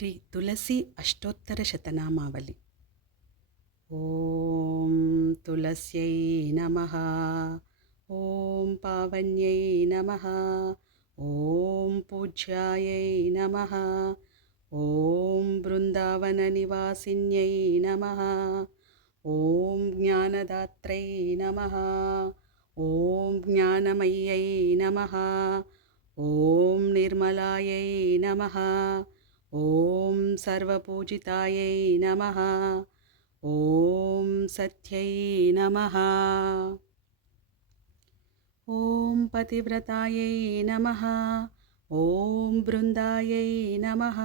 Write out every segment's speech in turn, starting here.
శ్రీ తులసి అష్టోత్తరశతనామావళి. ఓం తులస్యై నమః. ఓం పావన్యై నమః. ఓం పూజ్యాయై నమః. ఓం బృందావన నివాసిన్యై నమః. ఓం జ్ఞానదాత్రై నమః. ఓం జ్ఞానమయ్యై నమః. ఓం నిర్మలాయై నమః. ఓం సర్వపూజితాయై నమః. ఓం సత్యై నమః. ఓం పతివ్రతాయై నమః. ఓం బృందాయై నమః.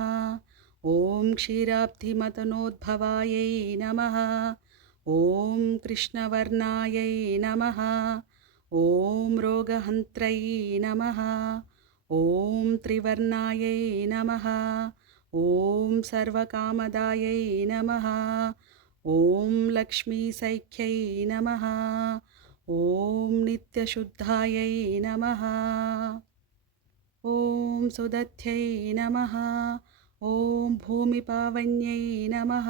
ఓం క్షీరాబ్ధిమతనోద్భవాయై నమః. ఓం కృష్ణవర్ణాయై నమః. ఓం రోగహంత్రై నమః. ఓం త్రివర్ణాయై నమః. ఓం సర్వకామదాయై నమః. ఓం లక్ష్మీసైఖ్యై నమః. ఓం నిత్యశుద్ధాయై నమః. ఓం సుదత్యై నమః. ఓం భూమిపావన్యై నమః.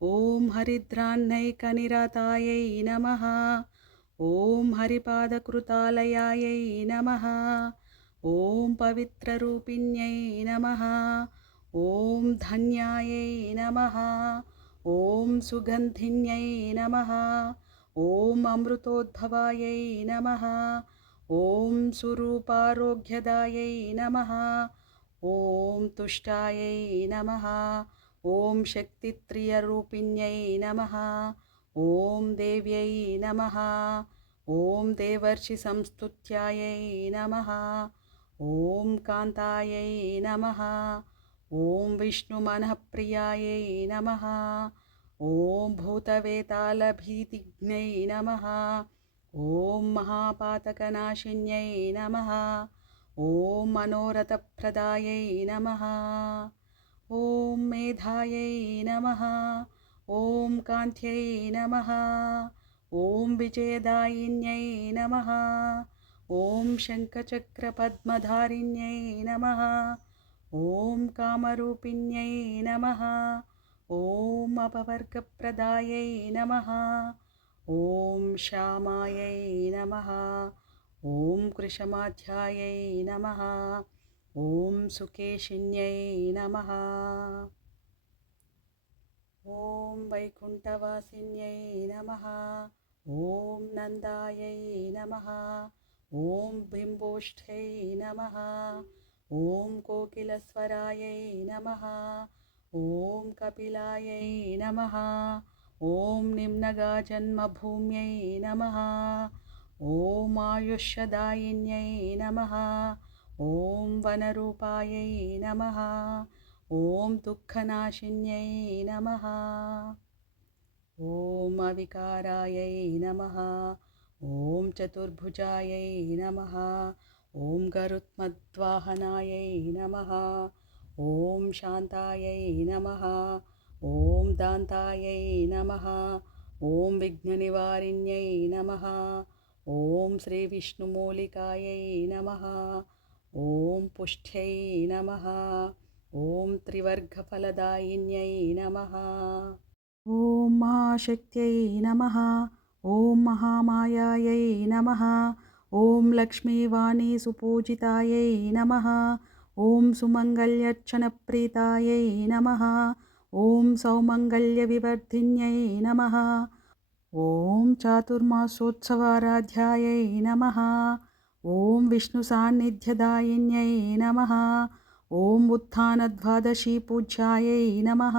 ఓం హరిద్రాన్నైకనిరతాయై నమః. ఓం హరిపాదకృతాలయాయై నమః. ఓం పవిత్రరూపిణ్యై నమః. ఓం ధన్యాయై నమః. ఓం సుగంధిన్యై నమః. ఓం అమృతోద్భవాయై నమః. ఓం సురూపారోగ్యదాయై నమః. ఓం తుష్టాయై నమః. ఓం శక్తిత్రియరూపిణ్యై నమః. ఓం దేవ్యై నమః. ఓం దేవర్షి సంస్తుత్యాయై నమః. ఓం కాంతాయై నమః. ఓం విష్ణుమనఃప్రియాయై నమః. ఓం భూతవేతాళభీతిజ్ఞై నమః. ఓం మహాపాతకనాశిన్యై నమః. ఓం మనోరథప్రదాయై నమః. ఓం మేధాయై నమః. ఓం కాంత్యై నమః. ఓం విజయదాయిన్యై నమః. ఓం శంఖచక్రపద్మధారిణ్యై నమః. ఓం కామరూపిణ్యై నమః. ఓం అపవర్గప్రదాయై నమః. ఓం శ్యామాయై నమః. ఓం కృశమాధ్యాయై నమః. ఓం సుకేశిన్యై నమః. ఓం వైకుంఠవాసిన్యై నమః. ఓం నందాయై నమః. ఓం బింబోష్ఠ్యై నమః. ఓం కోకిలస్వరాయై నమః. ఓం కపిలాయై నమః. ఓం నిమ్నగాజన్మభూమ్యై నమః. ఓం ఆయుష్యదాయిన్యై నమః. ఓం వనరూపాయై నమః. ఓం దుఃఖనాశిన్యై నమః. ఓం అవికారాయై నమః. ఓం చతుర్భుజాయై నమః. ఓం గరుత్మద్వాహనాయై నమః. ఓం శాంతాయై నమః. ఓం దాంతాయై నమః. ఓం విఘ్ననివారిణ్యై నమః. ఓం శ్రీవిష్ణుమూలికాయై నమః. ఓం పుష్ట్యై నమః. ఓం త్రివర్గఫలదాయిన్యై నమః. ఓం మహాశక్త్యై నమః. ఓం మహామాయాయై నమః. ఓం లక్ష్మీవాణీ సుపూజితాయై నమః. ఓం సుమంగళ్యర్చనప్రీతాయై నమః. ఓం సౌమంగళ్యవివర్ధిన్యై నమః. ఓం చాతుర్మాసోత్సవారాధ్యాయై నమః. ఓం విష్ణుసాన్నిధ్యదాయిన్యై నమః. ఓం ఉత్థానద్వాదశీపూజ్యాయై నమః.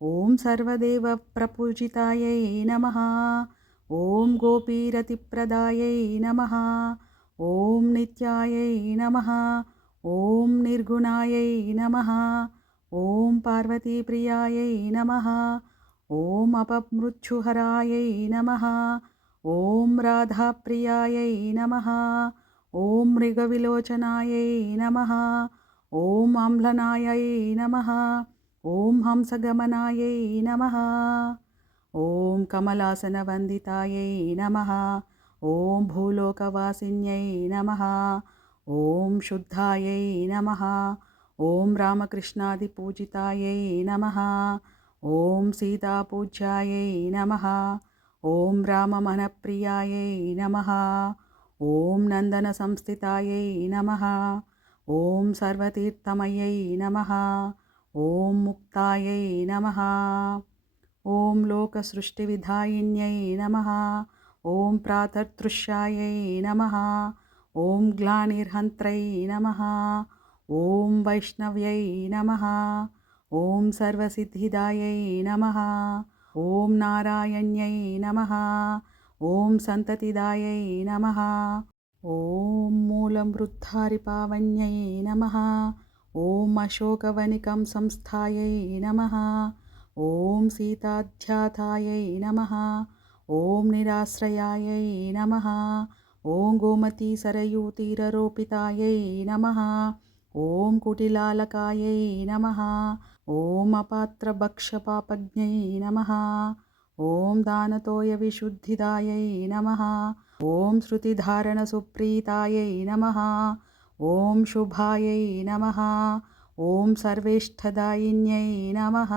ఓం సర్వదేవప్రపూజితాయై నమః. ఓం గోపీరతిప్రదాయై నమః. ఓం నిత్యాయై నమః. ఓం నిర్గుణాయై నమః. ఓం పార్వతీప్రియాయై నమః. ఓం అపమృత్యుహరాయై నమః. ఓం రాధాప్రియాయై నమః. ఓం మృగవిలోచనాయై నమః. ఓం ఆమ్లనాయై నమః. ఓం హంసగమనాయై నమః. ఓం కమలాసనవందితాయై నమః. ఓం భూలోకవాసిన్యై నమః. ఓం శుద్ధాయై నమః. ॐ रामकृष्णादिपूजितायै नमः। ॐ सीतापूज्यायै नमः। ॐ राममनप्रियायै नमः। ॐ नन्दनसंस्थितायै नमः। ॐ सर्वतीर्थमयै नमः। ॐ मुक्तायै नमः। ॐ लोकसृष्टिविधायिन्यै नमः। ॐ प्रातर्तृष्यायै नमः। ॐ ग्लानिर्हन्त्रै नमः। ॐ वैष्णव्यै नमः। ॐ सर्वसिद्धिदायै नमः। ॐ नारायण्यै नमः। ॐ सन्ततिदायै नमः। ॐ मूलमृद्धारिपावन्यै नमः। ॐ अशोकवनिकं संस्थायै नमः। ॐ सीताध्यातायै नमः। ॐ निराश्रयायै नमः। ॐ गोमतीसरयूतीररोपितायै नमः। ॐ कुटिलालकायै नमः। ॐ अपात्रभक्षपापज्ञै नमः। ॐ दानतोयविशुद्धिदायै नमः। ॐ श्रुतिधारणसुप्रीतायै नमः। ॐ शुभायै नमः। ॐ सर्वेष्ठदायिन्यै नमः।